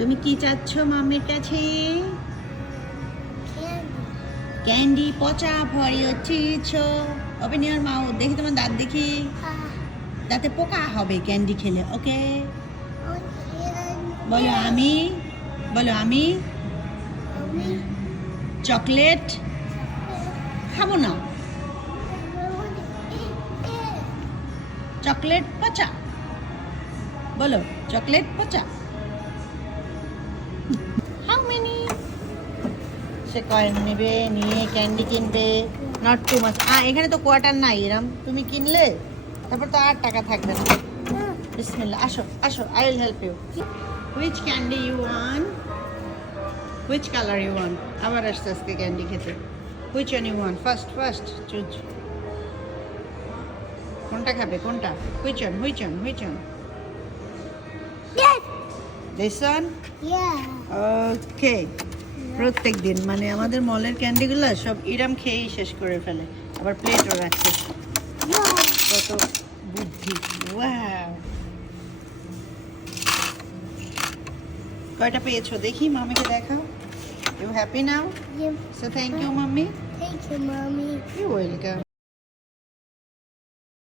তুমি কি চাচ্ছ মাম্মির কাছে? ক্যান্ডি, পচা for your teeth open your mouth দেখি তোমার দাঁত দেখি। দাঁতে পোকা হবে ক্যান্ডি খেলে, ওকে? বলো আমি বলো আমি। চকলেট? খাব না। চকলেট পচা। বলো, চকলেট পচা। সে কয়েন নেবে নিয়ে ক্যান্ডি কিনবে নট টু মাছ আ এখানে তো কোয়ার্টার নাই এরম। তুমি কিনলে তারপর তো আর টাকা থাকবে না। বিসমিল্লাহ। আসো আসো I will help you which candy you want which colour you want আবার আসতে আজকে ক্যান্ডি খেতে। Which one you want first first choose কোনটা খাবে? কোনটা? Which one which one which one this one okay প্রত্যেক দিন। মানে আমাদের মলের ক্যান্ডিগুলো সব ইরাম খেয়েই শেষ করে ফেলে। আবার প্লেটও রাখছে কত বুদ্ধি। কয়টা পেয়েছ? দেখি মামিকে দেখাও। You happy now so thank you mummy. Thank you mummy. You welcome